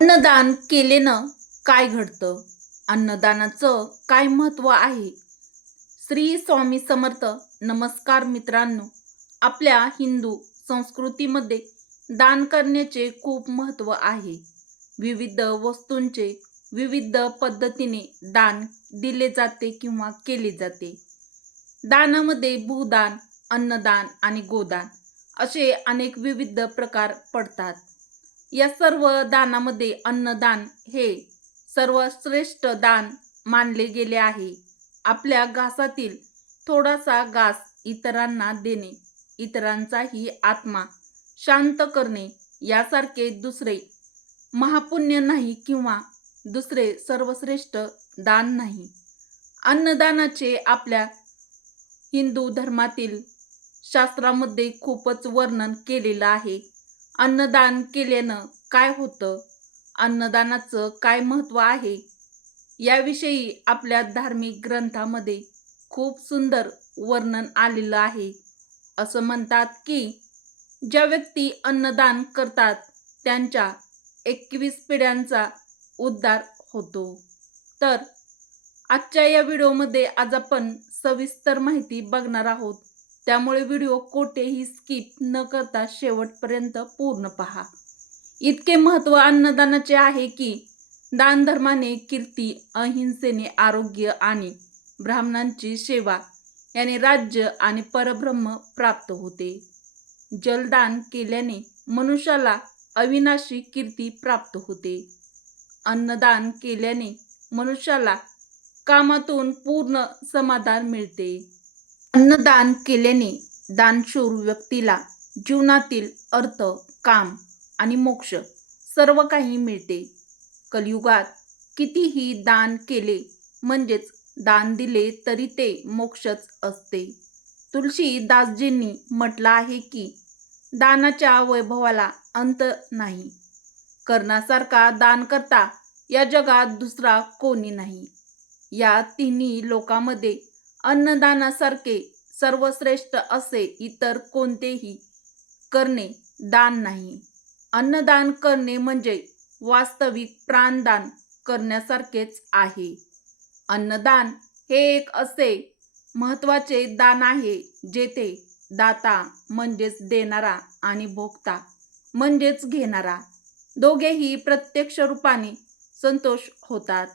अन्नदान केलेनं काय घडतं? अन्नदानाचं काय महत्त्व आहे? श्री स्वामी समर्थ नमस्कार मित्रांनो. आपल्या हिंदू संस्कृतीमध्ये दान करण्याचे खूप महत्त्व आहे. विविध वस्तूंचे विविध पद्धतीने दान दिले जाते किंवा केले जाते. दानामध्ये भूदान अन्नदान आणि गोदान असे अनेक विविध प्रकार पडतात. या सर्व दानामध्ये अन्नदान हे सर्वश्रेष्ठ दान मानले गेले आहे. आपल्या घासातील थोडासा घास इतरांना देणे इतरांचाही आत्मा शांत करणे यासारखे दुसरे महापुण्य नाही किंवा दुसरे सर्वश्रेष्ठ दान नाही. अन्नदानाचे आपल्या हिंदू धर्मातील शास्त्रामध्ये खूपच वर्णन केलेलं आहे. अन्नदान केल्यानं काय होतं? अन्नदानाचं काय महत्त्व आहे? याविषयी आपल्या धार्मिक ग्रंथामध्ये खूप सुंदर वर्णन आलेलं आहे. असं म्हणतात की ज्या व्यक्ती अन्नदान करतात त्यांच्या एकवीस पिढ्यांचा उद्धार होतो. तर आजच्या या व्हिडिओमध्ये आज आपण सविस्तर माहिती बघणार आहोत. त्यामुळे व्हिडिओ कोठेही स्किप न करता शेवटपर्यंत पूर्ण पहा. इतके महत्त्व अन्नदानाचे आहे की दानधर्माने कीर्ती अहिंसेने आरोग्य आणि ब्राह्मणांची सेवा याने राज्य आणि परब्रह्म प्राप्त होते. जलदान केल्याने मनुष्याला अविनाशी कीर्ती प्राप्त होते. अन्नदान केल्याने मनुष्याला कामातून पूर्ण समाधान मिळते. अन्नदान केल्याने दानशूर व्यक्तीला जीवनातील अर्थ काम आणि मोक्ष सर्व काही मिळते. कलियुगात कितीही दान केले म्हणजेच दान दिले तरी ते मोक्षच असते. तुलसीदासजींनी म्हटलं आहे की दानाच्या वैभवाला अंत नाही. करण्यासारखा दान करता या जगात दुसरा कोणी नाही. या तिन्ही लोकांमध्ये अन्नदानासारखे सर्वश्रेष्ठ असे इतर कोणतेही करणे दान नाही. अन्नदान करणे म्हणजे वास्तविक प्राणदान करण्यासारखेच आहे. अन्नदान हे एक असे महत्त्वाचे दान आहे जेथे दाता म्हणजेच देणारा आणि भोगता म्हणजेच घेणारा दोघेही प्रत्यक्ष रूपाने संतोष होतात.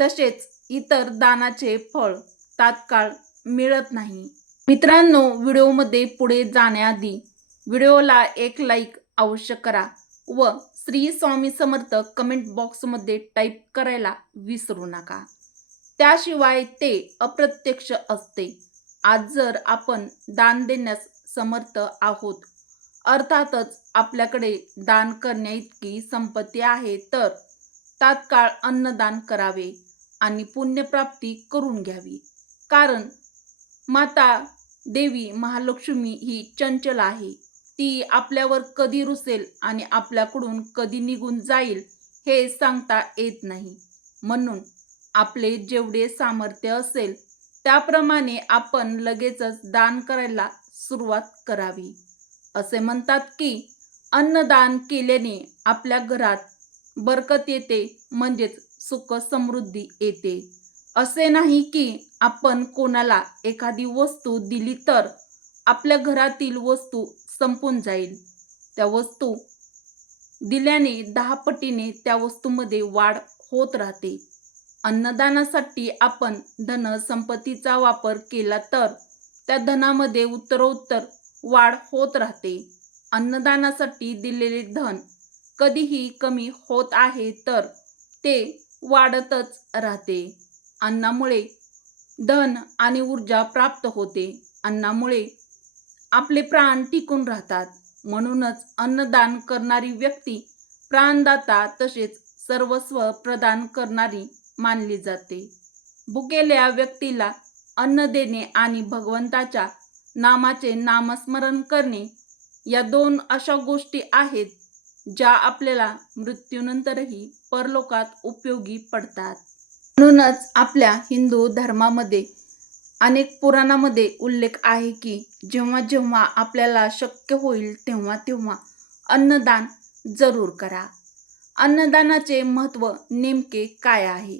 तसेच इतर दानाचे फळ तात्काळ मिळत नाही. मित्रांनो व्हिडिओमध्ये पुढे जाण्याआधी व्हिडिओला एक लाईक अवश्य करा व श्री स्वामी समर्थ कमेंट बॉक्समध्ये टाईप करायला विसरू नका. त्याशिवाय ते अप्रत्यक्ष असते. आज जर आपण दान देण्यास समर्थ आहोत अर्थातच आपल्याकडे दान करण्याइतकी संपत्ती आहे तर तात्काळ अन्नदान करावे आणि पुण्यप्राप्ती करून घ्यावी. कारण माता देवी महालक्ष्मी ही चंचल आहे. ती आपल्यावर कधी रुसेल आणि आपल्याकडून कधी निघून जाईल हे सांगता येत नाही. म्हणून आपले जेवढे सामर्थ्य असेल त्याप्रमाणे आपण लगेचच दान करायला सुरुवात करावी. असे म्हणतात की अन्नदान केल्याने आपल्या घरात बरकत येते म्हणजेच सुख समृद्धी येते. असे नाही की आपण कोणाला एखादी वस्तू दिली तर आपल्या घरातील वस्तू संपून जाईल. त्या वस्तू दिल्याने दहा पटीने त्या वस्तूमध्ये वाढ होत राहते. अन्नदानासाठी आपण धन संपत्तीचा वापर केला तर त्या धनामध्ये उत्तरोत्तर वाढ होत राहते. अन्नदानासाठी दिलेले धन कधीही कमी होत आहे तर ते वाढतच राहते. अन्नामुळे धन आणि ऊर्जा प्राप्त होते. अन्नामुळे आपले प्राण टिकून राहतात. म्हणूनच अन्नदान करणारी व्यक्ती प्राणदाता तसेच सर्वस्व प्रदान करणारी मानली जाते. भुकेल्या व्यक्तीला अन्न देणे आणि भगवंताच्या नामाचे नामस्मरण करणे या दोन अशा गोष्टी आहेत ज्या आपल्याला मृत्यूनंतरही परलोकात उपयोगी पडतात. म्हणूनच आपल्या हिंदू धर्मामध्ये अनेक पुराणामध्ये उल्लेख आहे की जेव्हा जेव्हा आपल्याला शक्य होईल तेव्हा तेव्हा अन्नदान जरूर करा. अन्नदानाचे महत्त्व नेमके काय आहे?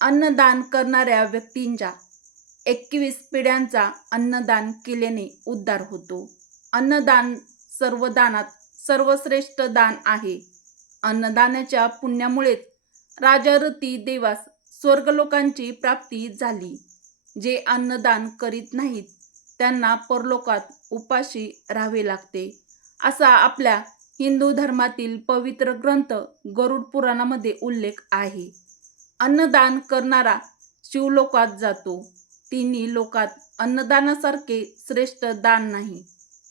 अन्नदान करणाऱ्या व्यक्तींच्या एकवीस पिढ्यांचा अन्नदान केल्याने उद्धार होतो. अन्नदान सर्व दानात सर्वश्रेष्ठ दान आहे. अन्नदानाच्या पुण्यामुळेच राजारती देवास स्वर्गलोकांची प्राप्ती झाली. जे अन्नदान करीत नाहीत त्यांना परलोकात उपाशी राहावे लागते. असा आपल्या हिंदू धर्मातील पवित्र ग्रंथ गरुड पुराणामध्ये उल्लेख आहे. अन्नदान करणारा शिवलोकात जातो. तिन्ही लोकात अन्नदानासारखे श्रेष्ठ दान नाही.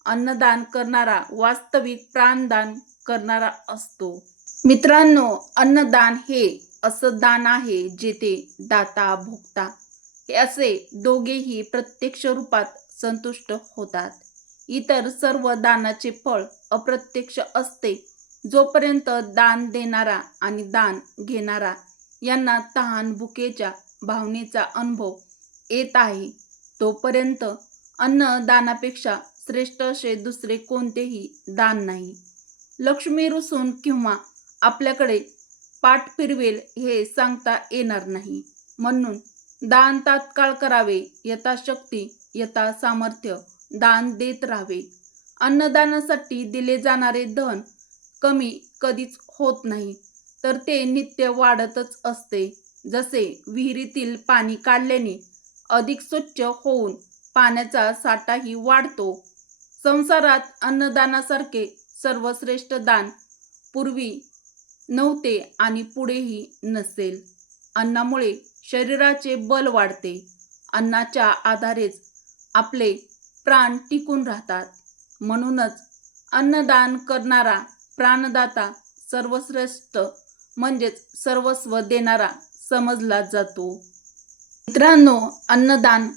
अन्नदान करणारा वास्तविक प्राणदान करणारा असतो. मित्रांनो अन्नदान हे असं दान आहे जेथे दाता भोगता. हे असे दोघेही प्रत्यक्ष रूपात संतुष्ट होतात. इतर सर्व दानाचे फळ अप्रत्यक्ष असते. जोपर्यंत दान देणारा आणि दान घेणारा यांना तहान भुकेच्या भावनेचा अनुभव येत आहे तोपर्यंत अन्नदानापेक्षा श्रेष्ठ असे दुसरे कोणतेही दान नाही. लक्ष्मी रुसून किंवा आपल्याकडे पाठ फिरवेल हे सांगता येणार नाही. म्हणून दान तात्काळ करावे यथाशक्ती यथा सामर्थ्य दान देत राहावे. अन्नदानासाठी दिले जाणारे धन कमी कधीच होत नाही तर ते नित्य वाढतच असते. जसे विहिरीतील पाणी काढल्याने अधिक स्वच्छ होऊन पाण्याचा साठाही वाढतो. संसारात अन्नदानासारखे सर्वश्रेष्ठ दान पूर्वी नव्हते आणि पुढेही नसेल. अन्नामुळे शरीराचे बल वाढते. अन्नाच्या आधारेच आपले प्राण टिकून राहतात. म्हणूनच अन्नदान करणारा प्राणदाता सर्वश्रेष्ठ म्हणजेच सर्वस्व देणारा समजला जातो. मित्रांनो अन्नदान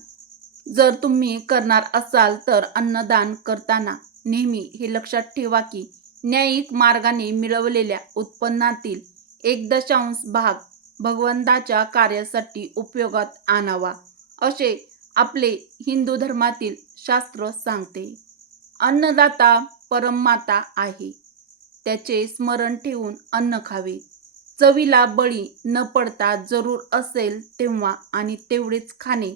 जर तुम्ही करणार असाल तर अन्नदान करताना नेहमी हे लक्षात ठेवा की न्यायिक मार्गाने मिळवलेल्या उत्पन्नातील एक दशांश भाग भगवंताच्या कार्यासाठी उपयोगात आणावा असे आपले हिंदू धर्मातील शास्त्र सांगते. अन्नदाता परममाता आहे. त्याचे स्मरण ठेवून अन्न खावे. चवीला बळी न पडता जरूर असेल तेव्हा आणि तेवढेच खाणे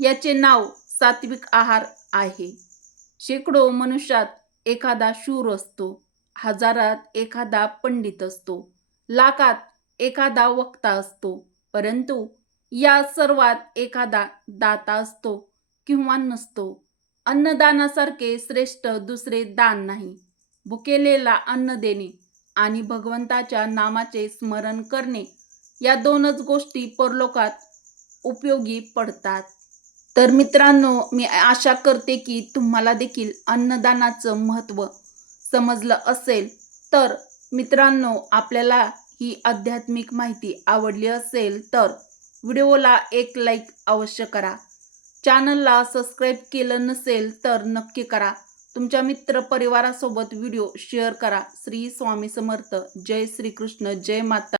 याचे नाव सात्विक आहार आहे. शेकडो मनुष्यात एखादा शूर असतो. हजारात एखादा पंडित असतो. लाखात एखादा वक्ता असतो. परंतु या सर्वात एखादा दाता असतो किंवा नसतो. अन्नदानासारखे श्रेष्ठ दुसरे दान नाही. भुकेलेला अन्न देणे आणि भगवंताच्या नामाचे स्मरण करणे या दोनच गोष्टी परलोकात उपयोगी पडतात. तर मित्रांनो मी आशा करते की तुम्हाला देखील अन्नदानाचं महत्त्व समजलं असेल तर मित्रांनो आपल्याला ही आध्यात्मिक माहिती आवडली असेल तर व्हिडिओला एक लाईक अवश्य करा. चॅनलला सबस्क्राईब केलं नसेल तर नक्की करा. तुमच्या मित्र परिवारासोबत व्हिडिओ शेअर करा. श्री स्वामी समर्थ. जय श्रीकृष्ण. जय माता